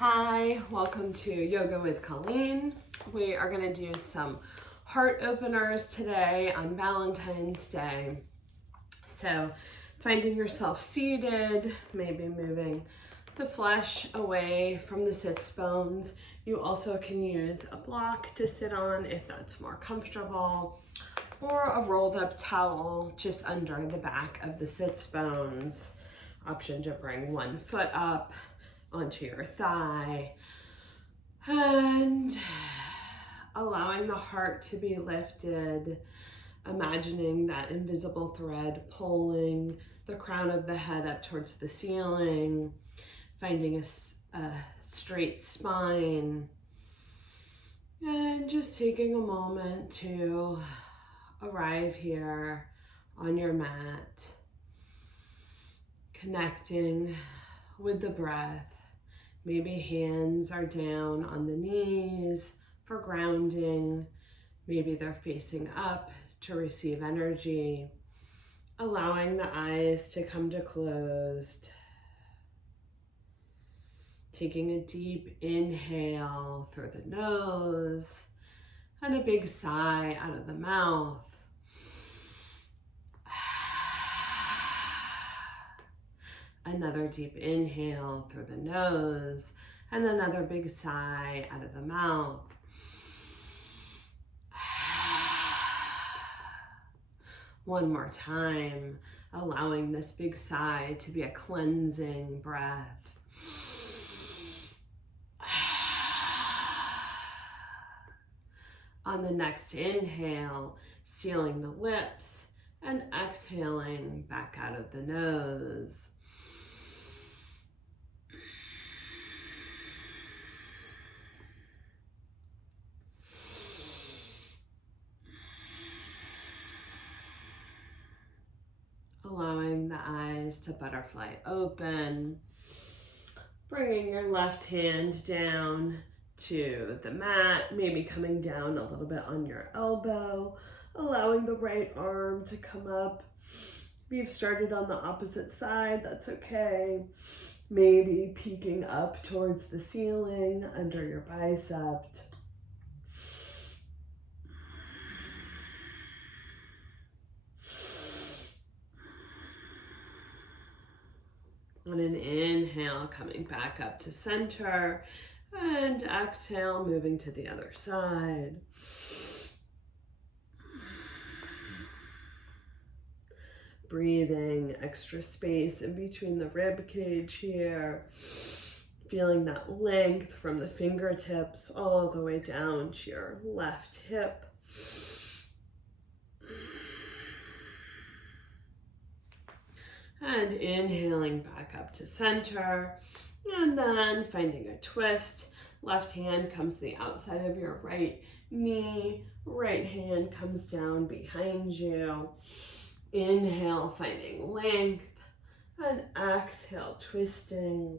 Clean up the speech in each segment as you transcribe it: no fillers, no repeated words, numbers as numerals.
Hi, welcome to Yoga with Colleen. We are going to do some heart openers today on Valentine's Day. So, finding yourself seated, maybe moving the flesh away from the sits bones. You also can use a block to sit on if that's more comfortable, or a rolled up towel just under the back of the sits bones. Option to bring one foot up onto your thigh and allowing the heart to be lifted, imagining that invisible thread pulling the crown of the head up towards the ceiling, finding a straight spine, and just taking a moment to arrive here on your mat, connecting with the breath. Maybe hands are down on the knees for grounding. Maybe they're facing up to receive energy. Allowing the eyes to come to closed. Taking a deep inhale through the nose and a big sigh out of the mouth. Another deep inhale through the nose and another big sigh out of the mouth. One more time, allowing this big sigh to be a cleansing breath. On the next inhale, sealing the lips and exhaling back out of the nose. Allowing the eyes to butterfly open, bringing your left hand down to the mat, maybe coming down a little bit on your elbow, allowing the right arm to come up. If you've started on the opposite side, that's okay. Maybe peeking up towards the ceiling under your bicep. On an inhale, coming back up to center, and exhale, moving to the other side. Breathing extra space in between the rib cage here. Feeling that length from the fingertips all the way down to your left hip. And inhaling back up to center, and then finding a twist. Left hand comes to the outside of your right knee, right hand comes down behind you. Inhale, finding length, and exhale, twisting.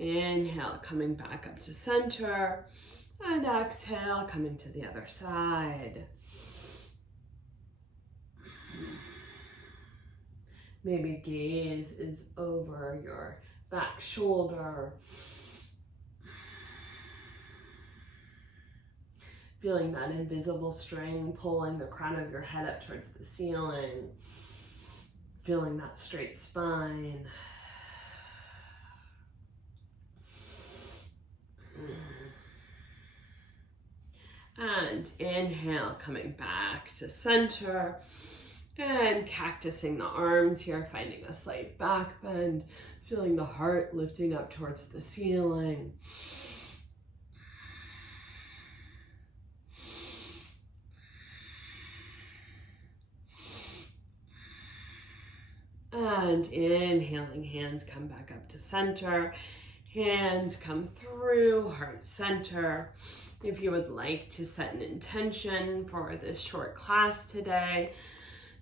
Inhale, coming back up to center, and exhale, coming to the other side. Maybe gaze is over your back shoulder. Feeling that invisible string pulling the crown of your head up towards the ceiling. Feeling that straight spine. And inhale, coming back to center and cactusing the arms here, finding a slight back bend, feeling the heart lifting up towards the ceiling. And inhaling, hands come back up to center. Hands come through heart center. If you would like to set an intention for this short class today,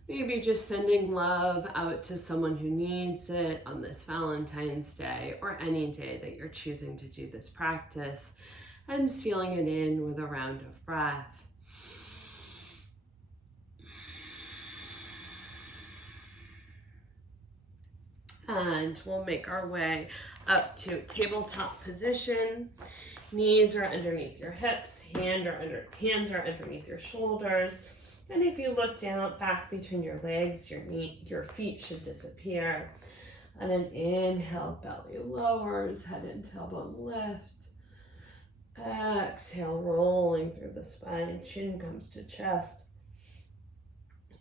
maybe just sending love out to someone who needs it on this Valentine's Day or any day that you're choosing to do this practice, and sealing it in with a round of breath. And we'll make our way up to tabletop position. Knees are underneath your hips, hands are underneath your shoulders. And if you look down, back between your legs, your feet should disappear. On an inhale, belly lowers, head and tailbone lift. Exhale, rolling through the spine, chin comes to chest.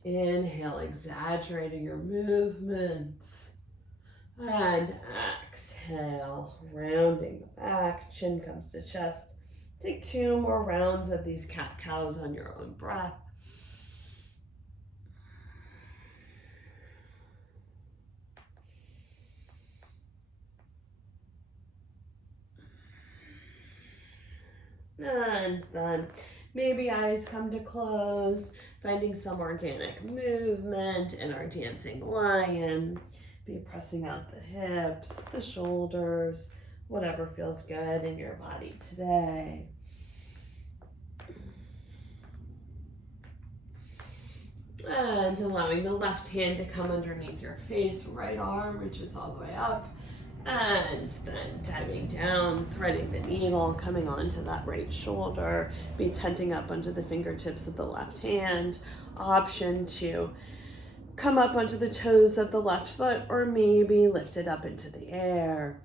Inhale, exaggerating your movements. And exhale, rounding the back, chin comes to chest. Take 2 more rounds of these cat-cows on your own breath. And then maybe eyes come to close, finding some organic movement in our dancing lion. Be pressing out the hips, the shoulders, whatever feels good in your body today. And allowing the left hand to come underneath your face, right arm reaches all the way up. And then diving down, threading the needle, coming onto that right shoulder, be tenting up onto the fingertips of the left hand. Option to come up onto the toes of the left foot, or maybe lift it up into the air.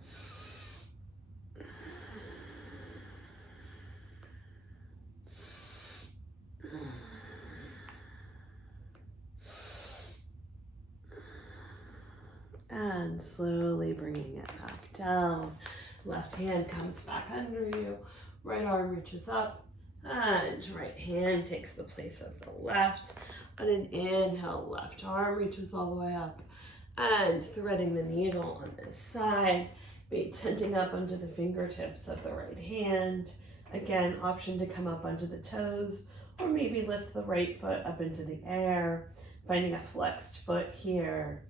And slowly bringing it back down. Left hand comes back under you. Right arm reaches up. And right hand takes the place of the left. On an inhale, left arm reaches all the way up. And threading the needle on this side. Be tenting up onto the fingertips of the right hand. Again, option to come up onto the toes. Or maybe lift the right foot up into the air. Finding a flexed foot here.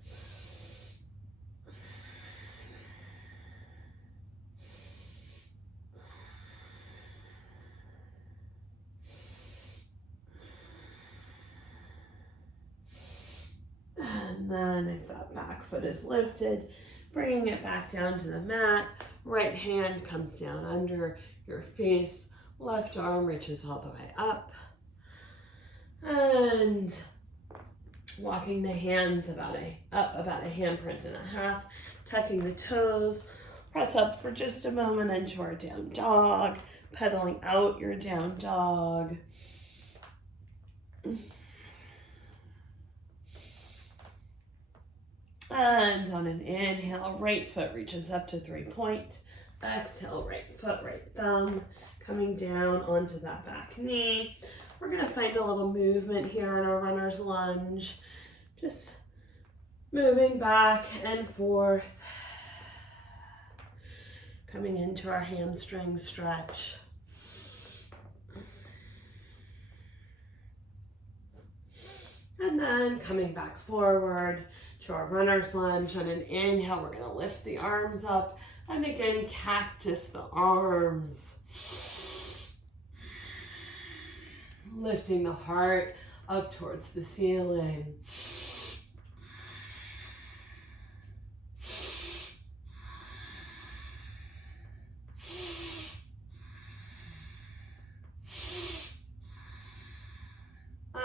And then if that back foot is lifted, bringing it back down to the mat. Right hand comes down under your face. Left arm reaches all the way up. And walking the hands up about a handprint and a half. Tucking the toes. Press up for just a moment into our down dog. Pedaling out your down dog. And on an inhale, right foot reaches up to 3-point. Exhale, right foot, right thumb, coming down onto that back knee. We're gonna find a little movement here in our runner's lunge. Just moving back and forth. Coming into our hamstring stretch. And then coming back forward to our runner's lunge. On an inhale, we're gonna lift the arms up. And again, cactus the arms. Lifting the heart up towards the ceiling.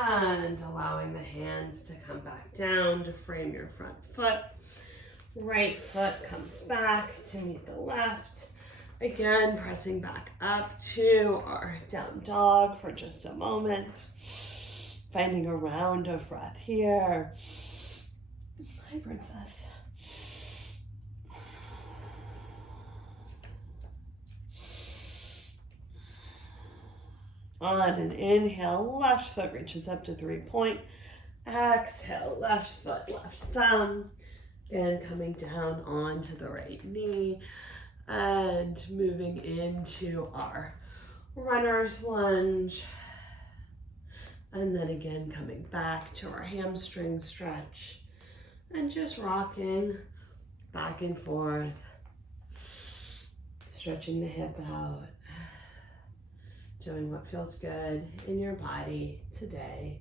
And allowing the hands to come back down to frame your front foot. Right foot comes back to meet the left. Again, pressing back up to our down dog for just a moment. Finding a round of breath here. Hi, princess. On an inhale, left foot reaches up to 3-point. Exhale, left foot, left thumb. And coming down onto the right knee. And moving into our runner's lunge. And then again, coming back to our hamstring stretch and just rocking back and forth, stretching the hip out, doing what feels good in your body today.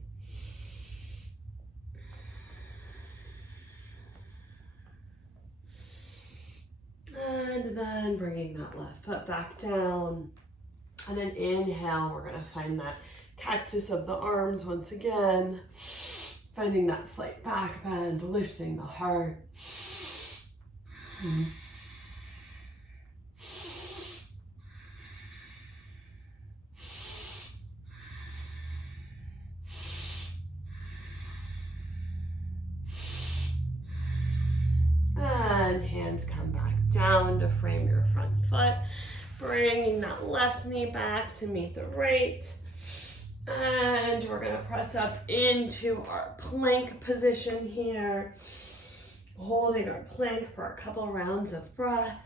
And then bringing that left foot back down. And then inhale, we're gonna find that cactus of the arms once again. Finding that slight back bend, lifting the heart. And hands come back down to frame your front foot. Bringing that left knee back to meet the right. And we're gonna press up into our plank position here. Holding our plank for a couple rounds of breath.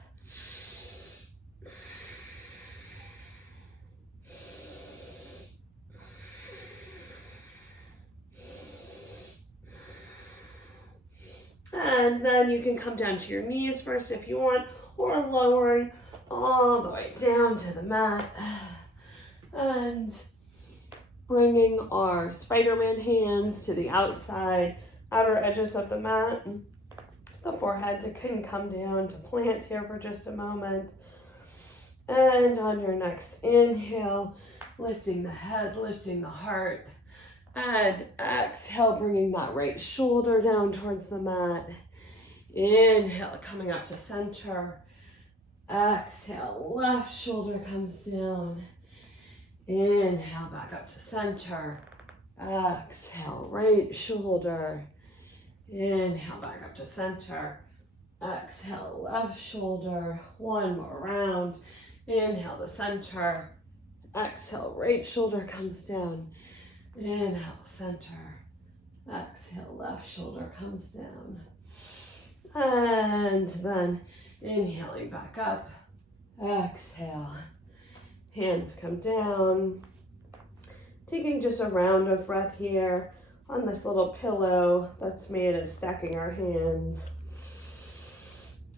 And then you can come down to your knees first if you want, or lowering all the way down to the mat. And bringing our Spider-Man hands to the outer edges of the mat. The forehead can come down to plant here for just a moment. And on your next inhale, lifting the head, lifting the heart. And exhale, bringing that right shoulder down towards the mat. Inhale, coming up to center. Exhale, left shoulder comes down. Inhale, back up to center. Exhale, right shoulder. Inhale, back up to center. Exhale, left shoulder. One more round. Inhale to center. Exhale, right shoulder comes down. Inhale, center. Exhale, left shoulder comes down. And then inhaling back up. Exhale. Hands come down. Taking just a round of breath here on this little pillow that's made of stacking our hands.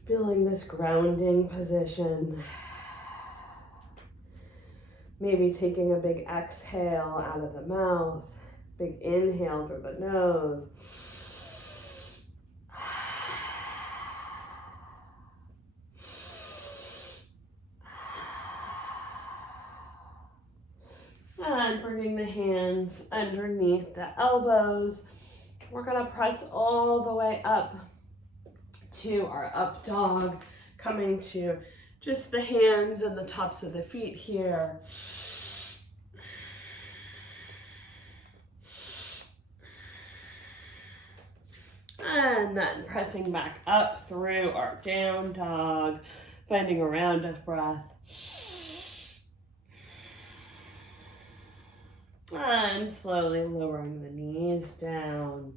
Feeling this grounding position. Maybe taking a big exhale out of the mouth, big inhale through the nose. And bringing the hands underneath the elbows. We're gonna press all the way up to our up dog, coming to just the hands and the tops of the feet here. And then pressing back up through our down dog, finding a round of breath. And slowly lowering the knees down.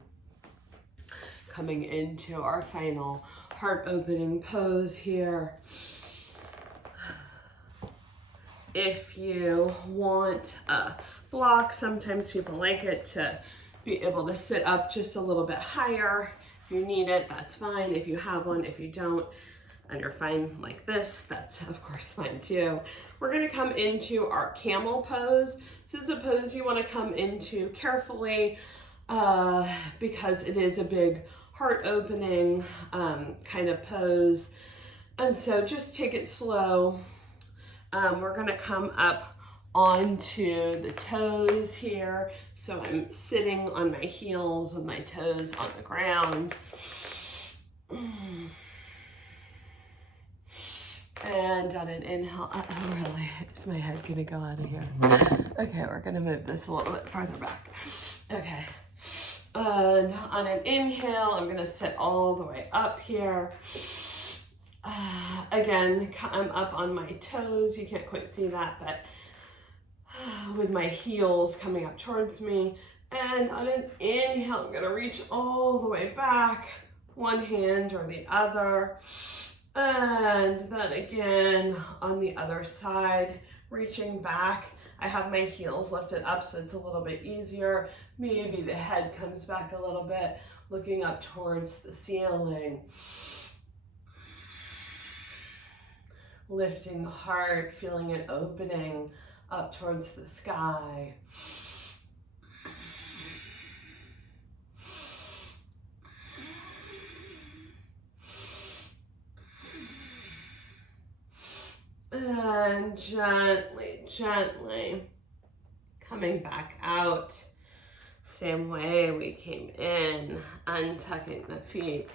Coming into our final heart opening pose here. If you want a block, sometimes people like it to be able to sit up just a little bit higher. If you need it, that's fine. If you have one, if you don't, and you're fine like this, that's of course fine too. We're gonna come into our camel pose. This is a pose you wanna come into carefully because it is a big heart opening kind of pose. And so just take it slow. We're gonna come up onto the toes here. So I'm sitting on my heels with my toes on the ground. And on an inhale, oh really, is my head gonna go out of here? Okay, we're gonna move this a little bit farther back. Okay, and on an inhale, I'm gonna sit all the way up here. Again, I'm up on my toes. You can't quite see that, but with my heels coming up towards me. And on an inhale, I'm gonna reach all the way back, one hand or the other. And then again, on the other side, reaching back. I have my heels lifted up so it's a little bit easier. Maybe the head comes back a little bit, looking up towards the ceiling. Lifting the heart, feeling it opening up towards the sky. And gently, gently coming back out. Same way we came in, untucking the feet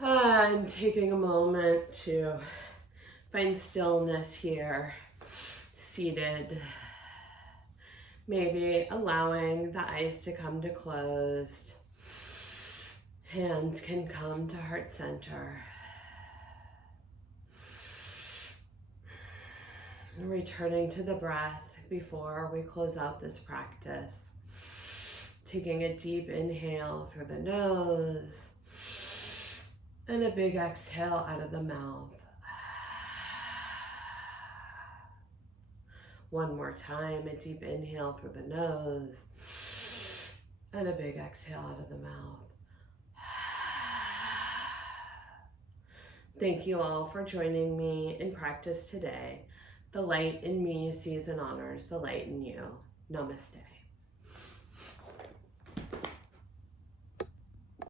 and taking a moment to find stillness here, seated. Maybe allowing the eyes to come to closed. Hands can come to heart center. Returning to the breath before we close out this practice. Taking a deep inhale through the nose and a big exhale out of the mouth. One more time, a deep inhale through the nose and a big exhale out of the mouth. Thank you all for joining me in practice today. The light in me sees and honors the light in you. Namaste.